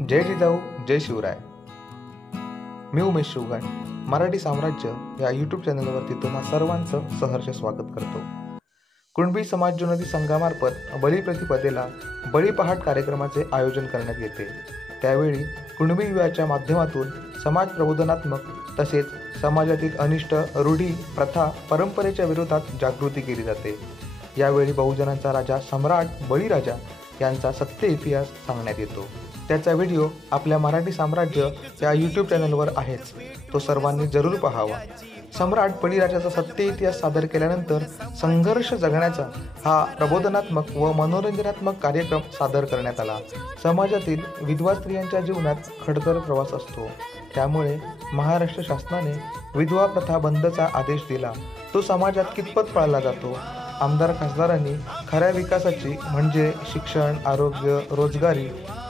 जय जिजाऊ जय शिवराय. मी उमेश शिवगण मराठी साम्राज्य या यूट्यूब चॅनलवरती तुम्हा सर्वांचं सहर्ष स्वागत करतो. कुणबी समाजोन्नती संघामार्फत बळीप्रतिपदेला बळी पहाट कार्यक्रमाचे आयोजन करण्यात येते. त्यावेळी कुणबी विवाहाच्या माध्यमातून समाज प्रबोधनात्मक तसेच समाजातील अनिष्ट रूढी प्रथा परंपरेच्या विरोधात जागृती केली जाते. यावेळी बहुजनांचा राजा सम्राट बळीराजा यांचा सत्य इतिहास सांगण्यात येतो. त्याचा व्हिडिओ आपल्या मराठी साम्राज्य या यूट्यूब चॅनलवर आहेच, तो सर्वांनी जरूर पाहावा. सम्राट बळीराजाचा सत्य इतिहास सादर केल्यानंतर संघर्ष जगण्याचा हा प्रबोधनात्मक व मनोरंजनात्मक कार्यक्रम सादर करण्यात आला. समाजातील विधवा स्त्रियांच्या जीवनात खडतर प्रवास असतो, त्यामुळे महाराष्ट्र शासनाने विधवा प्रथा बंदचा आदेश दिला. तो समाजात कितपत पाळला जातो? आमदार खासदारांनी खऱ्या विकासाची म्हणजे शिक्षण, आरोग्य, रोजगारी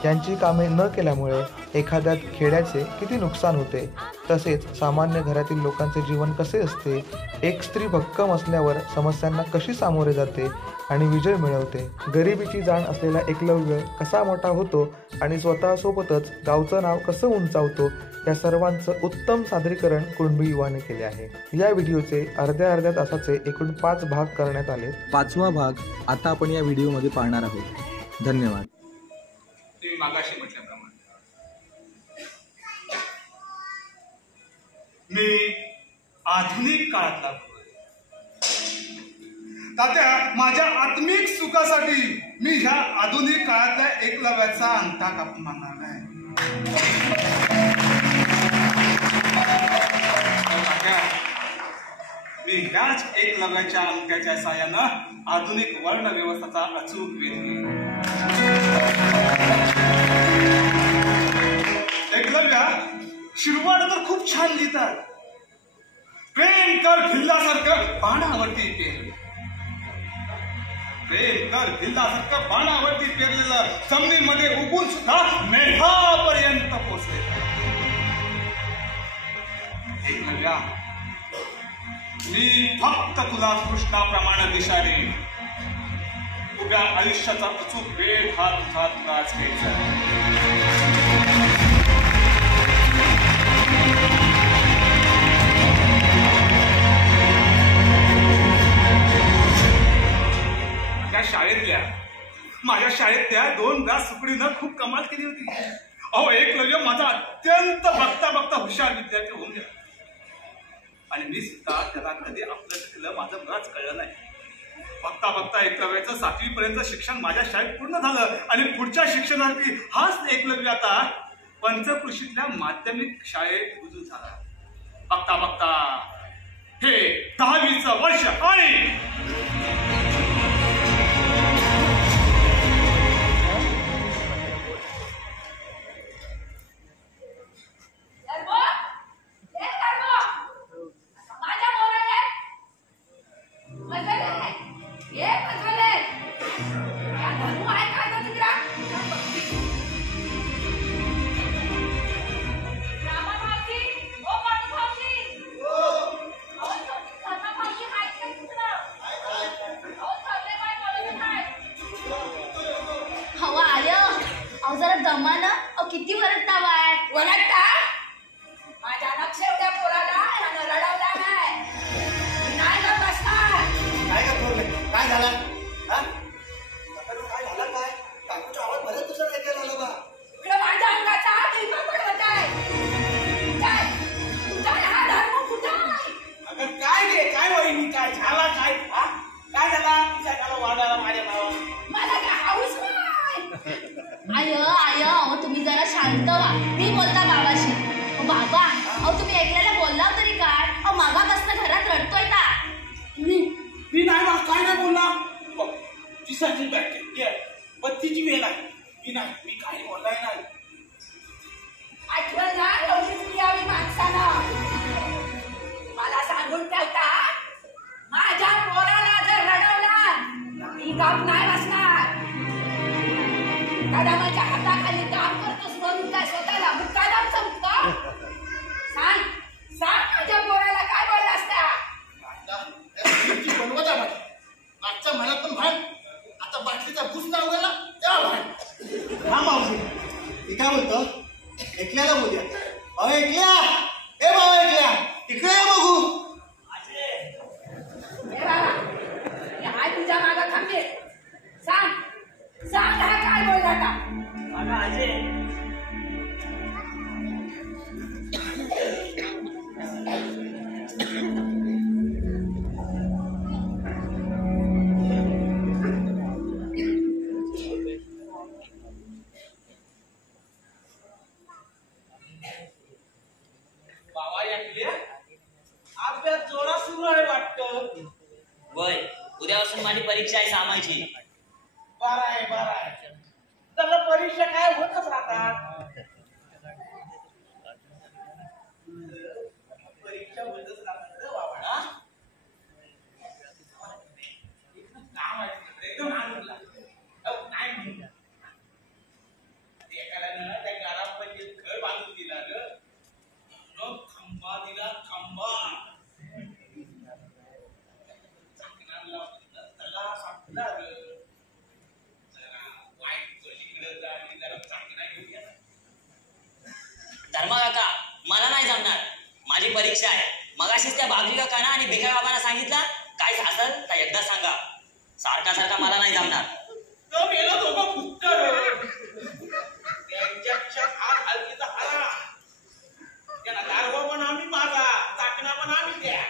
यांची कामे न केल्यामुळे एखाद्या खेड्याचे किती नुकसान होते, तसेच सामान्य घरातील लोकांचे जीवन कसे असते, एक स्त्री भक्कम असल्यावर समस्यांना कशी सामोरे जाते आणि विजय मिळवते, गरिबीची जाण असलेला एकलव्य कसा मोठा होतो आणि स्वतःसोबतच गावचं नाव कसं उंचावतो, या सर्वांचं उत्तम सादरीकरण कुणबी युवाने केले आहे. या व्हिडिओचे अर्ध्या तासाचे एकूण 5 भाग करण्यात आले. 5वा भाग आता आपण या व्हिडिओमध्ये पाहणार आहोत. धन्यवाद. मागाशी म्हटल्याप्रमाणे मी आधुनिक काळातला तात्या, माझ्या आत्मिक सुखासाठी मी ह्या आधुनिक काळातल्या एकलव्याचा अंगठा कापून मागणार नाही. मी ह्याच एकलव्याच्या अंगठ्याच्या साहाय्यानं आधुनिक वर्ण व्यवस्थेचा अचूक वेध घेईन. एकलव्या शिरवाड तर खूप छान लिहितात. प्रेम कर भिल्लासारखं बाणावरती पेरलं, प्रेम कर भिल्लासारखं बाणावरती पेरलेलं जमिनीमध्ये उगून सुद्धा मेघापर्यंत पोचले. एकलव्या, मी फक्त तुला कृष्णाप्रमाणे दिशा देईन. उभ्या आयुष्याचा अचूक वेळ हा तुझाच घ्यायचा. माझ्या शाळेतल्या 2 ग्लास सुकडीनं खूप कमाल केली होती. अहो, एकलव्य माझा अत्यंत बघता हुशार विद्यार्थी होऊन गेला आणि मी सुद्धा त्याला कधी आपलं केलं माझं मुळाच कळलं नाही. बघता एकलव्याचं 7वी पर्यंत शिक्षण माझ्या शाळेत पूर्ण झालं आणि पुढच्या शिक्षणार्थी हाच एकलव्य आता पंचकृषीतल्या माध्यमिक शाळेत रुजू झाला. बघता हे 10वीचं वर्ष आणि किती वरडता बाय वरडता. माझ्या नक्षेवड्या पोराला रडवला नाही ना बसणार. काय झालं? काय झालं? काय काकूचा आवाज बरं तुझा ऐकायला आला बा. इकडे माझ्या अंगाचा भीमा पडवत आहे. तुझा हा धर्म कुठं आहे? अगं काय रे, काय वहिनी, काय झाला? काय काय झाला? तिच्या त्याला वागायला माझ्या भावा. मला काय हाऊस नाही. आय अहो, तुम्ही जरा शांत व्हा. मी बोलता बाबाशी. बाबा, अहो तुम्ही ऐकलेलं बोलला तरी काय? अहो मागापासून घरात रडतोय का? मी नाही बा, काय नाही बोलला. तिसाची बॅटरी बत्तीची वेळ आहे. मी काही बोललाय नाही. आठवण ना एवढीच यावी माणसानं. मला सांगून ठेवता, माझ्या पोराला जर रडवला मी गाव नाही बसणार. दादा माझ्या हाताखाली काम करतोस म्हणून काय स्वतःला मुक्कादार समजतो? सांग माझ्या पोराला काय बोलला असता? बनवत आहे मागच्या महिन्यात पण भांड, आता बाटलीचा भूस ना उगला तेव्हा भांड. ऐकल्याला बोलूया. अहो ऐकल्या, ए बाबा ऐकल्या, इकडे या बघू. हे बाबा, हे हाय तुझ्या मागं थांबे. सांग सांग हा काय बोलला आता. अगं अजय, बाबा ऐकल्या, अभ्यास जोरात सुरू आहे वाटतं. वय उद्यापासून माझी परीक्षा आहे 6 महिन्याची. बरं आहे बरं आहे. त्याला परीक्षा काय होतच राहतात. परीक्षा होतच राहतात रे बाबा. हा? काम आहे तिकडे, एकदम आनंदला. अहो, नाही म्हणून. एकाला ना त्या ग्रामपंचायत घर बांधून दिला ग. न खंबा दिला, खंबा. चाकणा लावला, त्याला सापडला ग. धर्मा काका मला नाही जमणार, माझी परीक्षा आहे. मगाशीच त्या बाबली काकांना आणि भिका बाबांना सांगितलं, काय असेल तर एकदा सांगा. सारखा सारखा मला नाही जमणार. तो मेलो दोघं फुटकर. त्यांच्या खिशात हात हलकी तर हला. त्यांना गारवा पण आम्ही माझा, चाकणा पण आम्ही द्या.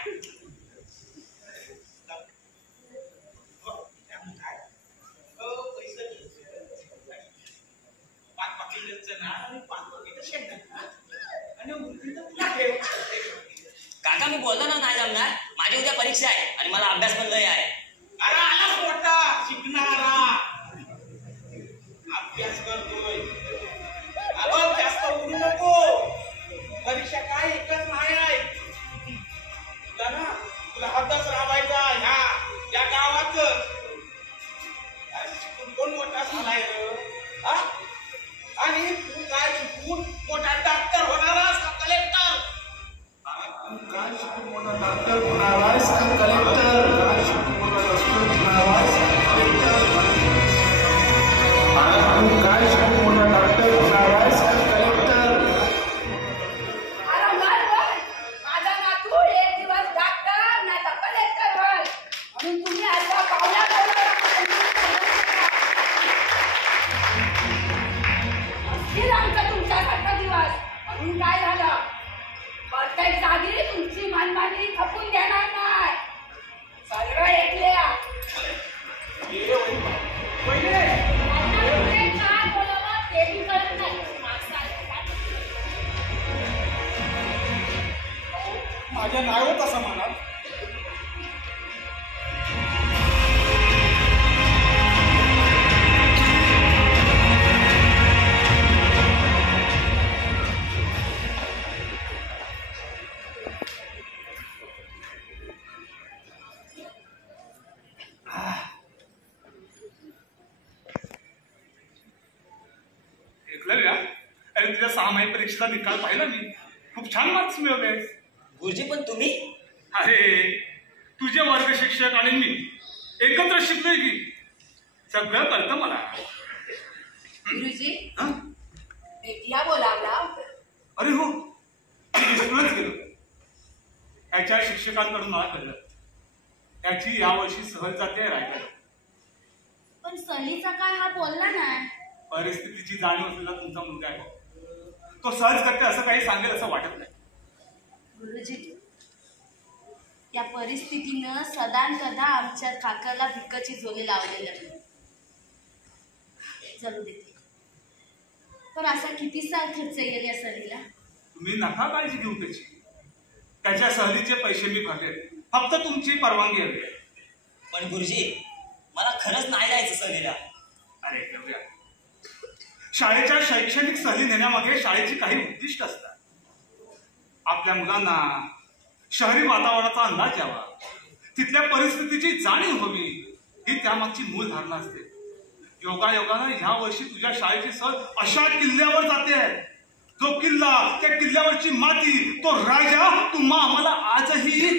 काका मी बोललो ना नाही जमणार. माझी उद्या परीक्षा आहे आणि मला अभ्यास पण लय आहे. अरे आला मोठा शिकणारा, अभ्यास करतोय. अबघ जास्त उडू नको. परीक्षा काय एकच नाही आहे. तुला ना तुला हातच राबायचा या गावात. शिकून कोण मोठा झालाय ग? आणि तू काय शिकून मोठा डॉक्टर होणारास का कलेक्टर? काय शिकून मोठा डॉक्टर होणारास का कलेक्टर? काय शिकून मोठा डॉक्टर होणारास का कलेक्टर? काय शिकून मोठा डॉक्टर होणारास का कलेक्टर? अरे बर बर, माझा नातू एक दिवस डॉक्टर नाही तर कलेक्टर होईल. म्हणून तुम्ही अशा पावला आमचा तुमच्यासारखा दिवस. म्हणून काय झालं, प्रत्येक जागी तुमची मनमानी खपून घेणार नाही. सगळं ऐकल्या. काय बोलावं ते बी कळत नाही. माझ्या नाही होत असं म्हणा. ऐकलं अरे तुझ्या 6 महिने परीक्षेचा निकाल पाहिला मी. खूप छान मार्क्स मिळवले. गुरुजी पण तुम्ही? अरे तुझे वर्ग शिक्षक आणि मी एकत्र शिकलोय की सगळं कळतं मला. गुरुजी भेटिया बोलावला. अरे हो, विसरूनच गेलो. याच्या शिक्षकांकडून मला कळलं याची यावर्षी सहल जाते रायगड. पण सहलीचा काय हा बोलला नाही. परिस्थितीची जाणीव असलेला तुमचा मुलगा आहे. तो सहज करते असं काही सांगेल असं वाटत नाही. गुरुजी या परिस्थितीनं सदान कदा आमच्या काकाला भिकाची झोले लावलेलं जरूर देते. पण असा किती साल खर्च येईल या सहलीला. तुम्ही नका काळजी घेऊ त्याची. त्याच्या सहलीचे पैसे मी भरले, फक्त तुमची परवानगी हवी. पण गुरुजी मला खरंच नाही जायचं सहलीला. अरे गव्या, शाळेच्या शैक्षणिक सहली नेण्यामागे शाळेची काही उद्दिष्ट असतात. आपल्या मुलांना शहरी वातावरणाचा अंदाज यावा, तिथल्या परिस्थितीची जाणीव व्हावी, ही त्यामागची मूळ धारणा असते. योगायोगानं ह्या वर्षी तुझ्या शाळेची सहल अशा किल्ल्यावर जाते आहे. जो किल्ला, त्या किल्ल्यावरची माती, तो राजा तुम्हा आम्हाला आजही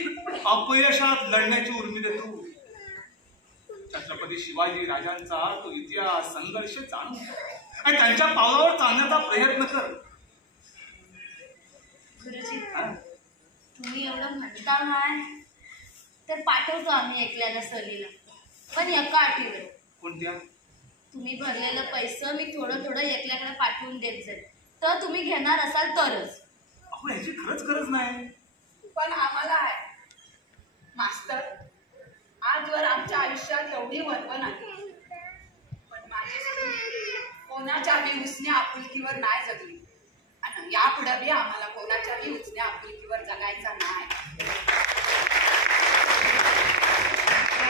अपयशात लढण्याची उर्मी देतो. छत्रपती शिवाजी राजांचा तो इतिहास, संघर्ष जाणून आणि त्यांच्या पावलावर चालण्याचा प्रयत्न कर. रस्ता आहे तर पाठवतो आम्ही एकल्याला सहलीला, पण एका अटीवर. कोणत्या? तुम्ही भरलेलं पैसे मी थोडं थोडं एकल्याकडे पाठवून देत जाईल, तर तुम्ही घेणार असाल तरच. अहो ह्याची खरंच गरज नाही. पण आम्हाला आहे मास्तर. आजवर आमच्या आयुष्यात एवढी वरवन आली, पण माझी सून कोणाच्या बी उसण्या आपुलकीवर नाही जगली, आणि यापुढे बी आम्हाला कोणाच्या बी उसण्या आपुलकीवर जगायचा नाही.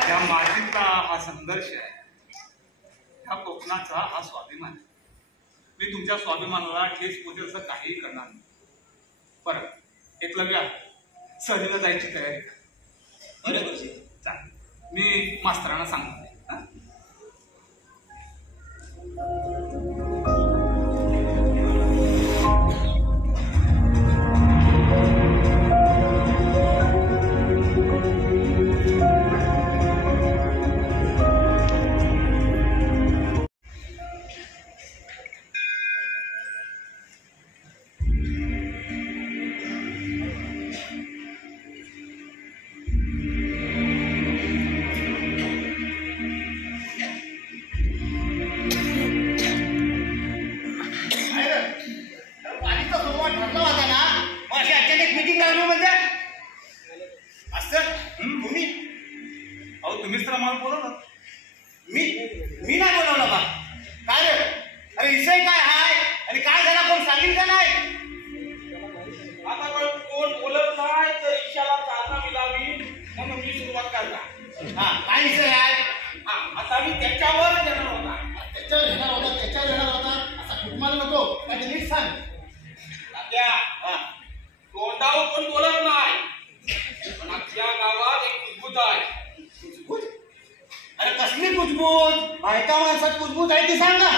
त्या मातीचा हा संघर्ष आहे, ह्या कोकणाचा हा स्वाभिमान. मी तुमच्या स्वाभिमानाला ठेच पोहोचेल असं काहीही करणार नाही. परत एकलव्या सहलीला जायची तयारी कर. बरं गुरुजी. चालेल, मी मास्तरांना सांगतो. तुम्हीच तर आम्हाला बोलवलं. मी नाही बोलवलं बा. काय रे? अरे विषय काय हाय आणि काय झाला कोण सांगितलं का नाही? आता कोण बोलत नाही तर रिक्षाला चालना मिळावी म्हणून मी सुरुवात करता. हा काय विषय आहे? हा आता मी त्याच्यावर येणार होता. त्याच्यावर येणार होता असा कुटुंबाला नको काय नीट सांग. हा तोंडावर कोण बोलत नाही, पण आपल्या गावात एक कुजबूज आहे. अरे कसली कुजबूज? बायका माणसात कुजबूज आहे ती सांग ना.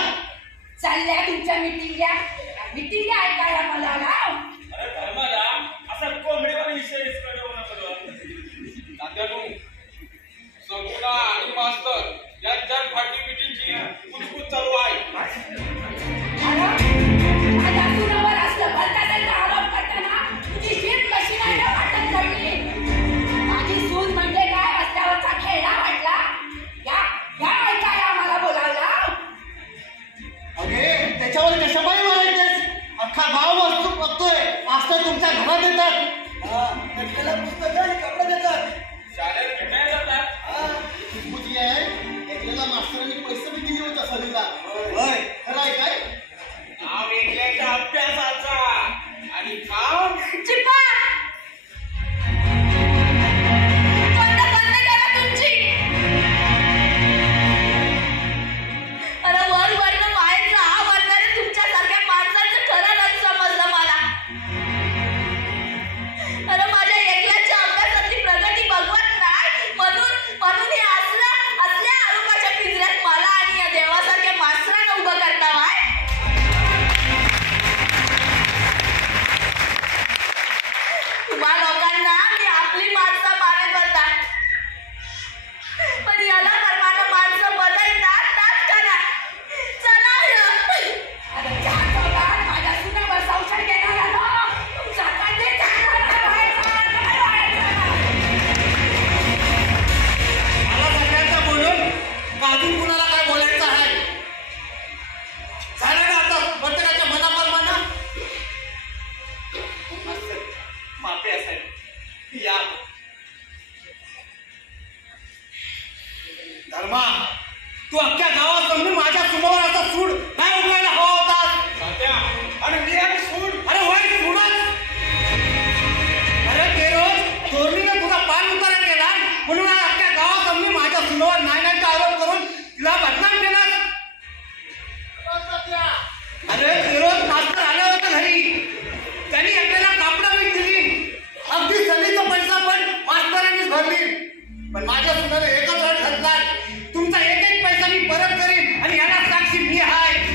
चालल्या तुमच्या मिटिंग ऐकायला मला लाव. अरे धर्माला असा कोंबडीवर विषय सगुणा आणि मास्तर यांच्या फाटी मिटिंगची कुजबूज चालू आहे. माझ्या सुनावर असलं भलत्यासारखा आरोप करताना तुझी जीभ कशी नाही वाटत पडली? माझी सून म्हणजे काय रस्त्यावरचा खेळा वाटला? या ऐकाय आम्हाला बोलावला. अरे त्याच्यावर कशापायी बोलायचेस? अख्खा गाव वस्तू बघतोय. मास्तर तुमच्या घरात येतात, भेटलेला पुस्तकं आणि कपडे देतात, शाळेत भेटायला जातात. कुजबूज आहे एकलेला मास्तरांनी पैसे बी दिले होता सहलीला. होय खरं आहे काय? नाव एकल्याच्या अभ्यासाचा आणि काम चिप्पा बंद करा तुमची. अरे वरनं मायचं हा वरणारे तुमच्यासारख्या माणसाचं खरं नाही समजलं मला. अरे माझ्या एकल्याच्या अभ्यासातली प्रगती बघवत नाही म्हणून हे असल्या आरोपाच्या पिंजऱ्यात मला आणि या देवासारख्या मास्तरांना उभं करता वाय. तुम्हा लोकांना मी आपली माणसं मानत होता, पण याला प्रमाणे माणसं बदलतात त्याच करा. चला अरे चार चौघात माझ्या सुनावर संशय घेणारा ना तुमचा कधी चांगला व्हायचा. मला सगळ्यांचा बोलून अजून कुणाला काय बोलायचं आहे? झालं ना आता प्रत्येकाच्या मनाप्रमाणे. माफी असेल या धर्मा, तू अख्ख्या गावात समजून माझ्या समोर असा सूड नाही उठवायला हवा होता. आणि मी आणि सूड अरे वाईट सूडच. अरे ते रोज चोरणीने तुझा पाय उतारा केला म्हणून आज अख्ख्या गावात समजून माझ्या सुनावर नायनाचा आरोप करून तिला बदनाम केला. अरे ते रोज मास्तर आले होते घरी, त्यांनी आपल्याला कापडं मी दिली, अगदी सलीचा पैसा पण मास्तरांनीच भरली. पण माझ्या सुनाने एकच अट घातला, तुमचा एक पैसा मी परत करीन आणि याला साक्षी मी आहे.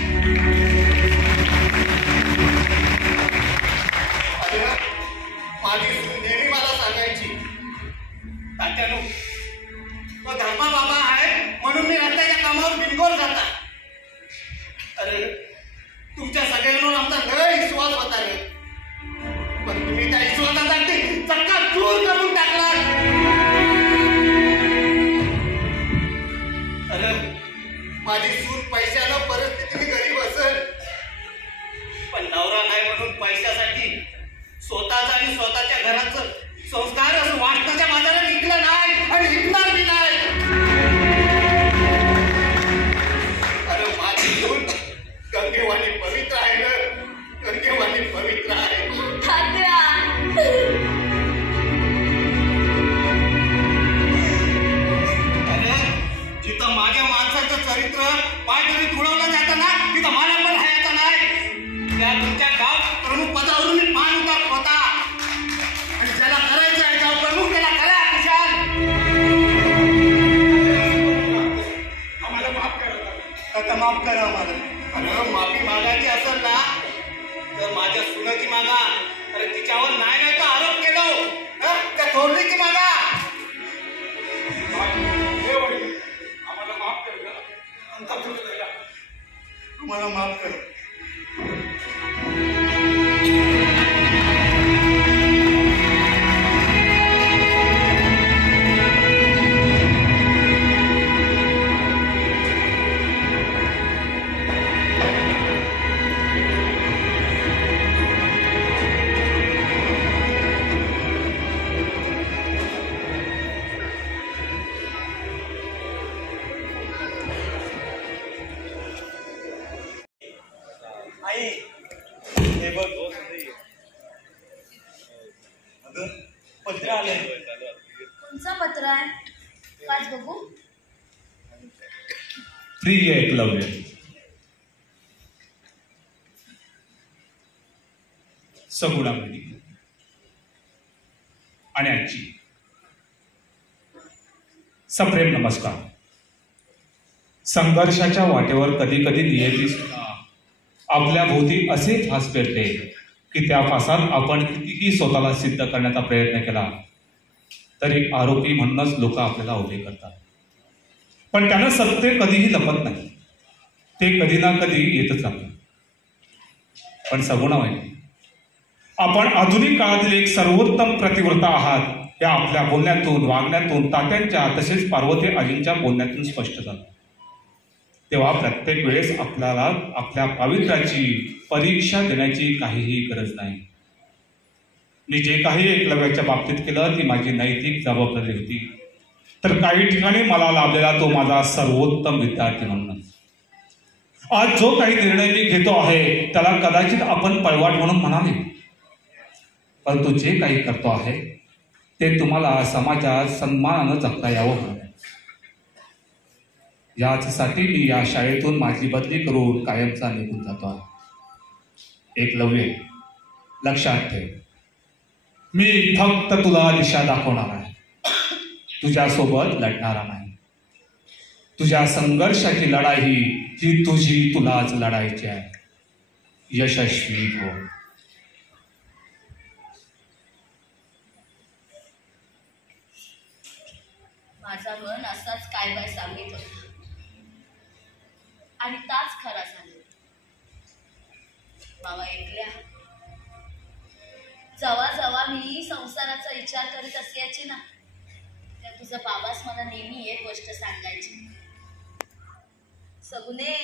पण नवरा नाही म्हणून पैशासाठी स्वतःचा आणि स्वतःच्या घराचं संस्कार असं वाटण्याच्या बाजारात विकलं नाही आणि विकणार बी नाही. अरे माझी सून गंगेवाणी पवित्र आहे ना, गंगेवाणी पवित्र आहे. अरे जिथं माझ्या माणसाचं चरित्र पायदळी तुडवलं जातं ना, तिथं मला पण राहायचं नाही. त्या तुमच्या गाव प्रमुख पदावरून मी मान उतार होता आणि ज्याला करायचं आहे गाव प्रमुख त्याला करा. कुशाल आम्हाला माफ करा, आता माफ करा आम्हाला. अरे माफी मागायची असेल ना तर माझ्या सुनाची मागा. अरे तिच्यावर नाही नाही तर आरोप केलो त्या थोरलीची मागा. आम्हाला माफ कर, तुम्हाला माफ कर. आई हे बघ अगं पत्र आलंय. कोणचं पत्र आहे? वाच बघू. प्रिय एकलव्य, सगुणा बहिणी आणि आजी, सप्रेम नमस्कार. संघर्षाच्या वाटेवर कधी कधी नियती सुद्धा आपल्या भोवती असे फास पेरते की त्या फासात आपण कितीही स्वतःला सिद्ध करण्याचा प्रयत्न केला तरी आरोपी म्हणूनच लोक आपल्याला उभे करतात. पण त्यानं सत्य कधीही लपत नाही, ते कधी ना कधी येतच राहतं. पण सगुणा माहिती, आपण आधुनिक काळातील एक सर्वोत्तम प्रतिव्रता आहात हे आपल्या बोलण्यातून, वागण्यातून, तात्यांच्या तसेच पार्वती आजींच्या बोलण्यातून स्पष्ट झालं. तेव्हा प्रत्येक वेळेस आपल्याला आपल्या पावित्र्याची परीक्षा देण्याची काहीही गरज नाही. मी जे काही एकलव्याच्या बाबतीत केलं ती माझी नैतिक जबाबदारी होती, तर काही ठिकाणी मला लाभलेला तो माझा सर्वोत्तम विद्यार्थी म्हणून. आज जो काही निर्णय मी घेतो आहे त्याला कदाचित आपण पळवाट म्हणून म्हणाले, परंतु जे काही करतो आहे ते तुम्हाला समाजात सन्मानानं जगता यावं म्हणून. याचसाठी मी या शाळेतून माझी बदली करून कायमचा निघून जातो आहे. एकलव्य, लक्षात ठेव, मी फक्त तुला दिशा दाखवणार आहे, तुझ्यासोबत लढणारा नाही. तुझ्या संघर्षाची लढाई ही तुझी तुलाच लढायची आहे. यशस्वी हो. माझा मन असाच काय बाय सांगित होता आणि ताच खरा झाला. बाबा ऐकल्या, जेव्हा जेव्हा मी संसाराचा विचार करीत असायची ना, त्या तुझा बाबाच मला नेहमी एक गोष्ट सांगायची, सगुने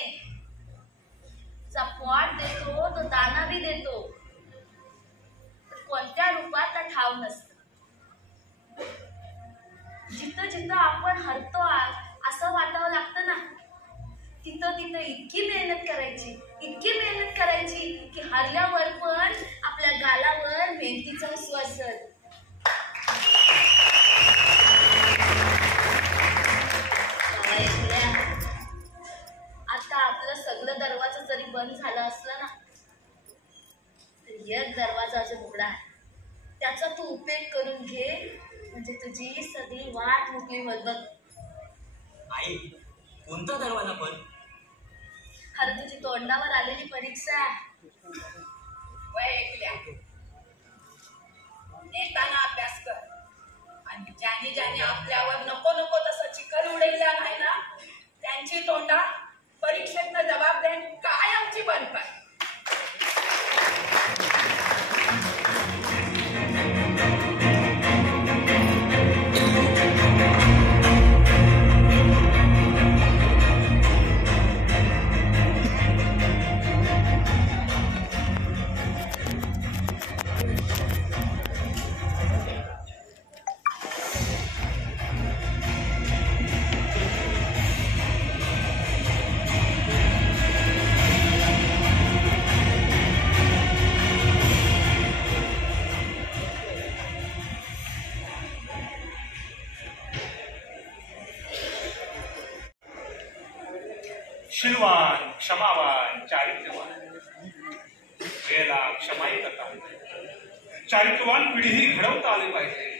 जा पोट देतो तो दाना बी देतो, कोणत्या रूपात त्या ठाव नसतं. जिथं जिथं आपण हरतो असं वाटावं लागतं ना, तिथं तिथं इतकी मेहनत करायची की हरल्यावर पण आपल्या गालावर मेहनतीचा श्वास. आता आपलं सगळं दरवाजा जरी बंद झाला असला ना, तर एक दरवाजा जो उघडा आहे त्याचा तू उपयोग करून घे, म्हणजे तुझी सगळी वाट मोकळी होत बघ. आई, कोणता दरवाजा पण? अरे तुझी तोंडावर आलेली परीक्षा. नेताना अभ्यास कर आणि ज्याने आपल्यावर नको नको तसं चिखल उडवला नाही ना, त्यांची तोंडा परीक्षेतनं जबाबदारी कायमची बंद कर. क्षमाही करता आली पाहिजे, चारित्र्यवान पिढीही घडवता आली पाहिजे.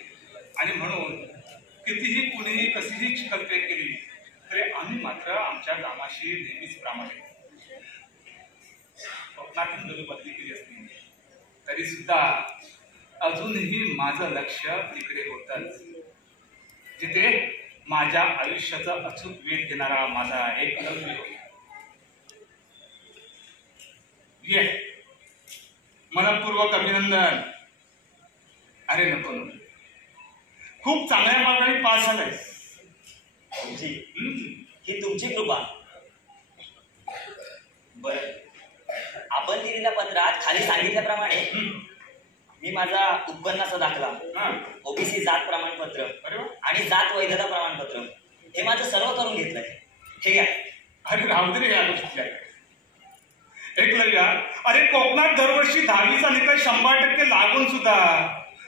आणि म्हणून कितीही कुणीही कशीही चिकलपेट केली तरी आम्ही मात्र आमच्या कामाशी नेहमीच प्रामाणिक. स्वप्नातून जरी बदली केली असती तरी सुद्धा अजूनही माझं लक्ष तिकडे होतच, जिथे माझ्या आयुष्याचा अचूक वेध घेणारा माझा एक लक्ष्य. ये मनपूर्वक अभिनंदन. अरे नको नको, खूप चांगल्या मार्गाने पास झालाय. ही तुमची कृपा. बर, आपण दिलेल्या पत्रात खाली सांगितल्याप्रमाणे मी माझा उत्पन्नाचा दाखला, ओबीसी जात प्रमाणपत्र आणि जात वैधता प्रमाणपत्र हे माझं सर्व करून घेतलंय. हे घ्या. अरे राहू दे या गोष्टीला. एकलव्या, अरे कोकणात दरवर्षी 10वीचा निकाल 100% लागून सुद्धा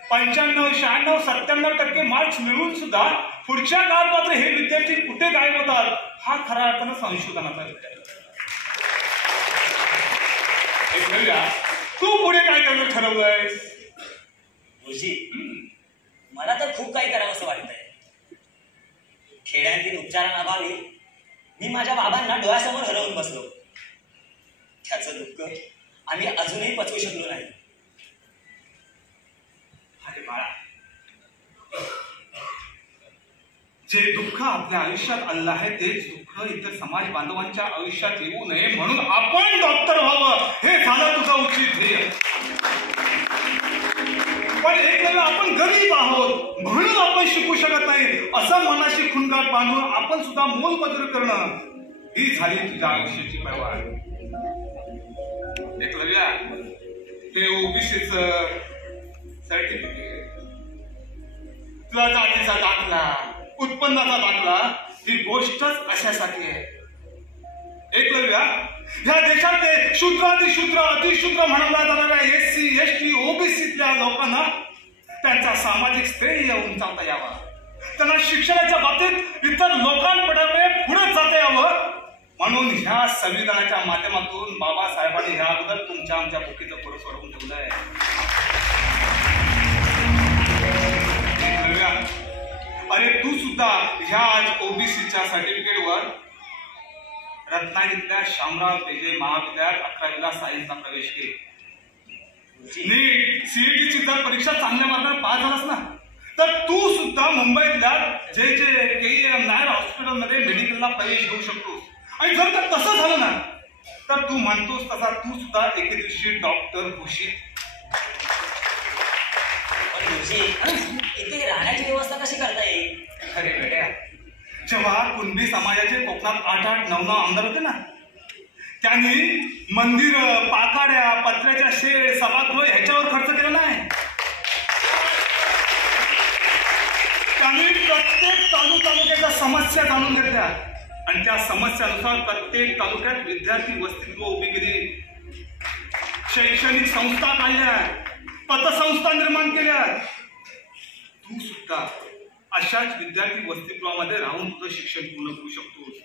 95, 96, 97% मार्क्स मिळवून सुद्धा पुढच्या काळात मात्र हे विद्यार्थी कुठे गायब होतात हा खऱ्या अर्थानं संशोधनाचा विषय. एकलव्या, तू पुढे काय करणं ठरवलंयस? गुरुजी, मला तर खूप काही करावं असं वाटतंय. खेड्यांतील उपचारांअभावी मी माझ्या बाबांना डोळ्यासमोर हरवून बसलो. त्याचं दुःख आम्ही अजूनही पचवू शकलो नाही. अरे बाळा, जे दुःख आपल्या आयुष्यात आलं आहे तेच दुःख इतर समाज बांधवांच्या आयुष्यात येऊ नये म्हणून आपण डॉक्टर व्हावं हे झालं तुझं उचित ध्येय. पण एक वेळेला आपण गरीब आहोत म्हणून आपण शिकू शकत नाही असं मनाशी खुणगाठ बांधून आपण सुद्धा मोलमजुरी करणं ही झाली तुझ्या आयुष्याची परवान. एकलव्या, ते ओबीसीचं सर्टिफिकेट, तुला जातीचा दाखला, उत्पन्नाचा दाखला ही गोष्टच अशासाठी आहे. एकलव्या, या देशातले शूद्रातिशूद्र अतिशूद्र म्हणला जाणाऱ्या SC, ST, ओबीसीतल्या लोकांना त्यांचा सामाजिक श्रेय उंचावता यावा, त्यांना शिक्षणाच्या बाबतीत इतर लोकांकडे पुढे जाता यावं म्हणून ह्या संविधानाच्या माध्यमातून बाबासाहेबांनी ह्या अगोदर तुमच्या आमच्या बुकीचं पुढे सोडवून ठेवलंय. अरे तू सुद्धा ह्या ओबीसीच्या सर्टिफिकेटवर रत्नागिरीतल्या शामराव पेजे महाविद्यालयात 11वीला सायन्सचा प्रवेश केला. नीट CETची जर परीक्षा चांगल्या मार्गाने पास झालास ना तर तू सुद्धा मुंबईतल्या JJKEM नायर हॉस्पिटलमध्ये मेडिकलला प्रवेश घेऊ शकतोस. आणि जर का तसं झालं ना तर तू म्हणतोस तसा तू सुद्धा एके दिवशी डॉक्टर होशील. इथे राहण्याची व्यवस्था कशी करता येईल? अरे बेट्या, जेव्हा कुणबी समाजाचे कोकणात 8-8, 9-9 आमदार होते ना त्यांनी मंदिर, पाकाड्या, पत्र्याच्या शेड, सभागृह ह्याच्यावर खर्च केला नाही. त्यांनी प्रत्येक तालुक्याच्या समस्या जाणून घेतल्या आणि त्या समस्यानुसार प्रत्येक तालुक्यात विद्यार्थी वसतिगृह उभी केली, शैक्षणिक संस्था काढल्या, पतसंस्था निर्माण केल्या. तू सुद्धा अशाच विद्यार्थी वसतिगृहामध्ये राहून तुझं शिक्षण पूर्ण करू शकतोस.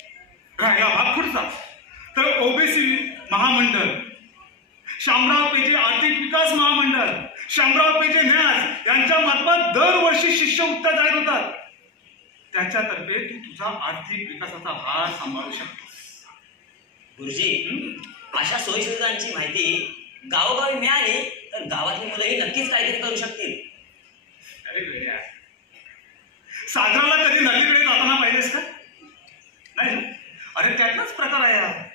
राहिला भाग पुढचा तर ओबीसी महामंडळ, शामराव पेजे आर्थिक विकास महामंडळ, शामराव पेजे न्यास यांच्या मार्फत दरवर्षी शिष्यवृत्त्या जाहीर होतात. त्याच्यातर्फे तू तुझा आर्थिक विकासाचा भार सांभाळू शकतोस. गुरुजी, अशा सोयीसुविधांची माहिती गावोगावी मिळाली तर गावातली मुलंही नक्कीच काहीतरी करू शकतील. अरे वेड्या, सागराला कधी नदीकडे जाताना पाहिजेस का? नाही. अरे त्यातलाच प्रकार आहे.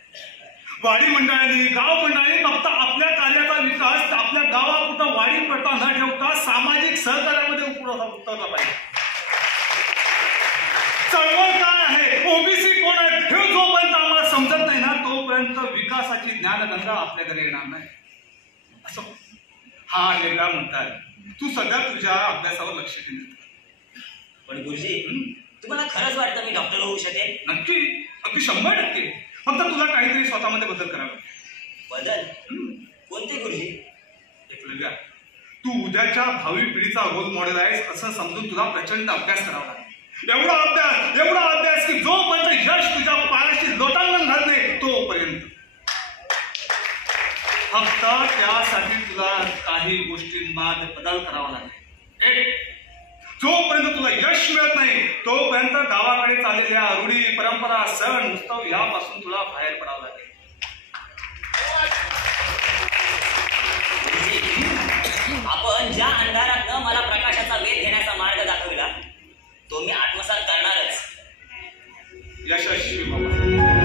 वाडी मंडळांनी, गाव मंडळांनी फक्त आपल्या कार्याचा विकास आपल्या गावापुरता वाडी प्रथा न ठेवता सामाजिक सहकार्यामध्ये उतरला पाहिजे. चळवळ काय आहे, ओबीसी कोण आहे हे जोपर्यंत आम्हाला समजत नाही ना तोपर्यंत विकासाची ज्ञानगंगा आपल्याकडे येणार नाही. असं हा वेगळा म्हणतात. तू सध्या तुझ्या अभ्यासावर लक्ष केंद्रित. पण गुरुजी, तुम्हाला खरंच वाटतं मी डॉक्टर होऊ शकेन? नक्की, अगदी 100%. फक्त तुला काहीतरी स्वतःमध्ये बदल करावा. बदल? कोणते गुरुजी? एकलव्या, तू उद्याच्या भावी पिढीचा रोल मॉडेल आहेस असं समजून तुला प्रचंड अभ्यास करावा लागेल. एवढा अभ्यास की जोपर्यंत यश तुझ्या पायाशी लोटांगण घालते तोपर्यंत. फक्त त्यासाठी तुला काही गोष्टींमध्ये बदल करावा लागेल. एक, जोपर्यंत तुला यश मिळत नाही तोपर्यंत गावाकडे चाललेल्या रूढी परंपरा सण उत्सव यापासून तुला बाहेर पडावं लागेल. आपण ज्या अंधारातनं मला प्रकाशाचा वेध घेण्याचा मार्ग दाखविला तो मी आत्मसात करणारच. यशस्वी बाबा.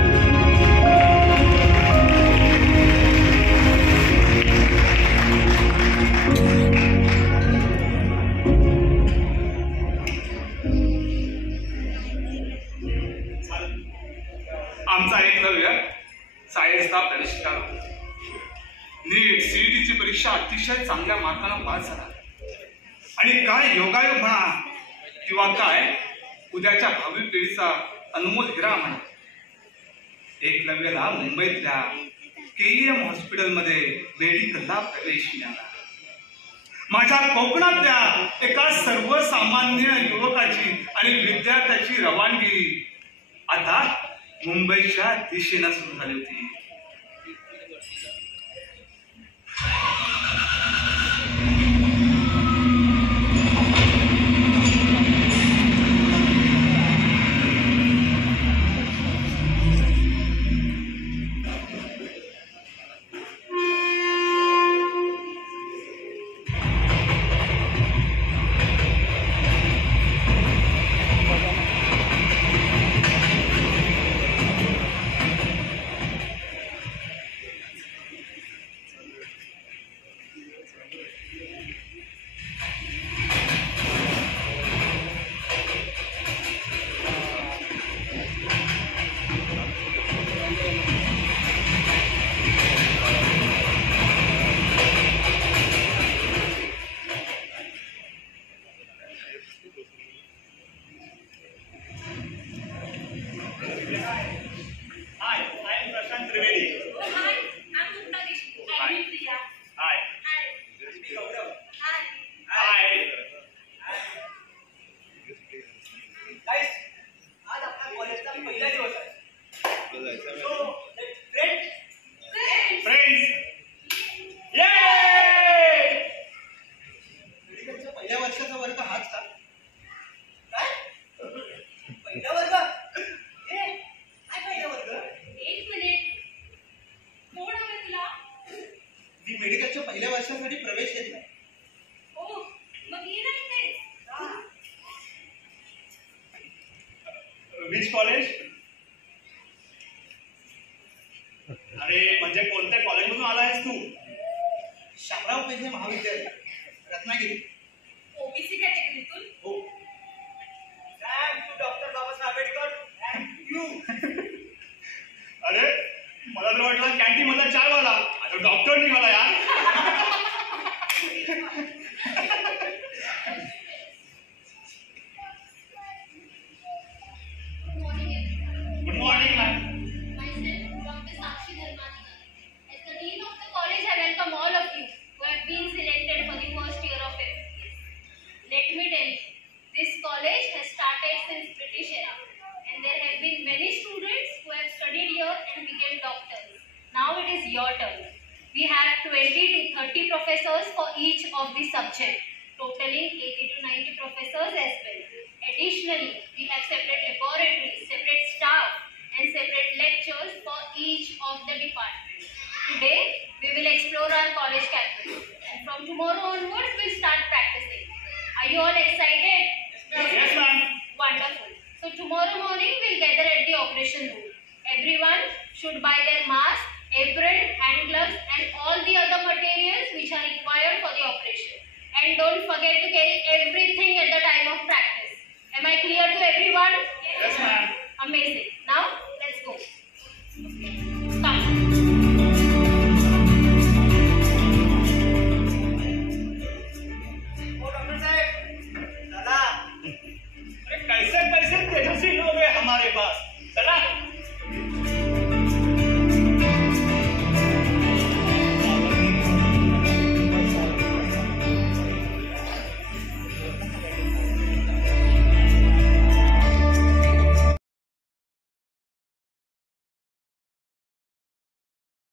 आमचा एकलव्य सायन्सचा प्रवेशिका नीट सीईटीची परीक्षा अतिशय चांगल्या मार्काने पास झाला. आणि काय योगायोग म्हणा किंवा काय उद्याच्या भावी पिढीचा अनमोल हिरा म्हणा, एकलव्याला मुंबईतल्या केईएम हॉस्पिटलमध्ये मेडिकलला प्रवेश मिळाला. माझ्या कोकणातल्या एका सर्वसामान्य युवकाची आणि विद्यार्थ्याची रवानगी आता मुंबईच्या दिशेनं सुरू झाली होती. मेडिकलच्या पहिल्या वर्षासाठी प्रवेश घेतला. Which college? अरे म्हणजे कोणत्या कॉलेजमधून आला आहेस तू? शामराव पेशवे महाविद्यालय, रत्नागिरी. ओबीसी कॅटेगरीतून? हो. Thank you doctor Babasaheb Ambedkar. Thank you. अरे मला तर वाटलं कॅन्टीन मधला चाय वाला, आता डॉक्टर निघाला यार. Good morning, ma'am. Myself, Dr. Sakshi Dharmadikar. As the Dean of the college, I welcome all of you who have been selected for the first year of MBBS. Let me tell you, this college has started since British era, and there have been many students who have studied here and became doctors. Now it is your turn. We have 20 to 30 professors for each of the subject, totaling 80 to 90 professors as well. Additionally, we have separate laboratories, separate staff, and separate lectures for each of the departments. Today, we will explore our college campus, and from tomorrow onwards, we'll start practicing. Are you all excited? Yes, ma'am. Wonderful. So tomorrow morning, we'll gather at the operation room. Everyone should buy their mask, apron, hand gloves, and all the other materials which are required for the operation. And don't forget to carry everything at the time of practice. Am I clear to everyone? Yes, ma'am. Amazing. Now, let's go. Come. Doctor साहेब चला. अरे कैसे कैसे तेजस्वी लोग हैं हमारे pass. चला.